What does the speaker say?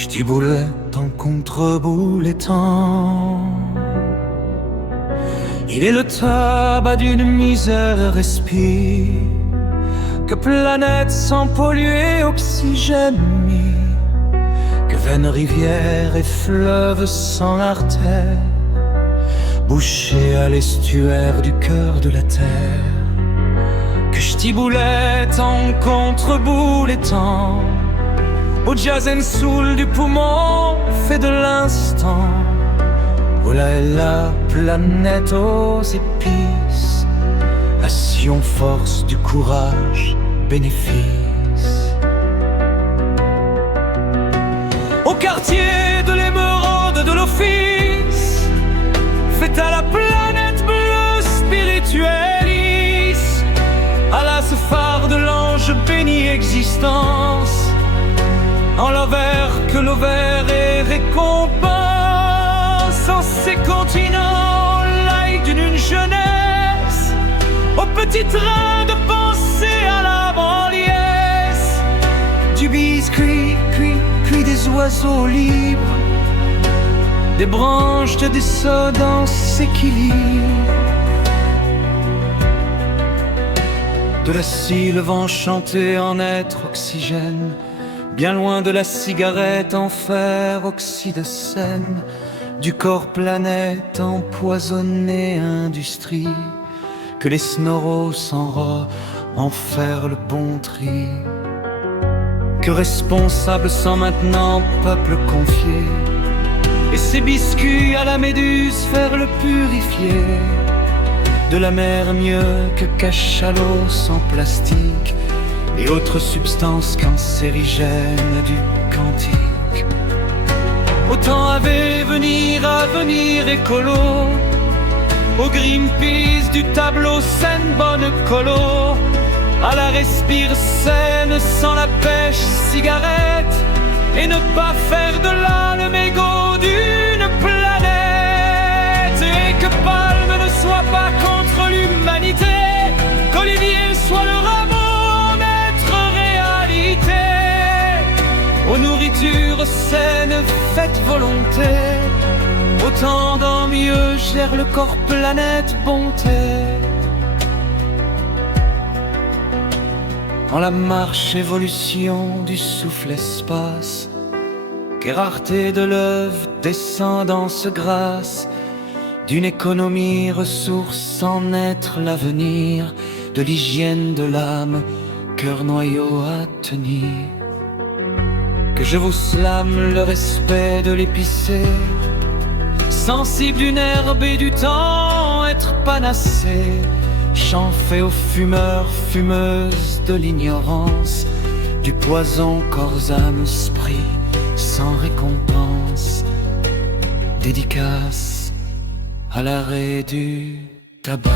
J'tiboulette en contre-boulettant. Il est le tabac d'une misère respire, que planète sans polluer oxygène mis, que veine rivière et fleuve sans artère, bouché à l'estuaire du cœur de la terre. Que j'tiboulette en contre-boulettant, au jazz and soul du poumon fait de l'instant. Voilà est la planète aux épices, passion, force du courage, bénéfice. Au quartier de l'émeraude de l'office, fait à la planète bleue spirituellis, à la phare de l'ange béni existence, en l'envers que l'ovaire est récompense, en ces continents l'ail d'une jeunesse, au petit train de pensée à la banliesse, du biscuit, cuit des oiseaux libres, des branches de dissonance s'équilibrent, de la sylve enchantée en être oxygène, bien loin de la cigarette, enfer, oxydocène, du corps planète empoisonné, industrie, que les snoros s'enrôent en faire le bon tri. Que responsable sans maintenant peuple confié, et ses biscuits à la méduse faire le purifier, de la mer mieux que cachalot sans plastique, et autres substances cancérigènes du cantique. Autant avait venir à venir écolo, au Greenpeace du tableau scène bonne colo, à la respire saine sans la pêche cigarette, et ne pas faire de là le mégot d'une planète. Et que Palme ne soit pas contre l'humanité, qu'Olivier soit le rameau maître réalité, aux nourritures saines faites volonté, autant dans mieux gère le corps planète bonté. En la marche évolution du souffle espace, qu'est rareté de l'œuvre, descendance grâce, d'une économie ressource sans être l'avenir, de l'hygiène de l'âme, cœur noyau à tenir. Que je vous slame le respect de l'épicé, sensible d'une herbe et du temps être panacé, chant fait aux fumeurs, fumeuses de l'ignorance, du poison corps, âme, esprit, sans récompense, dédicace à l'arrêt du tabac.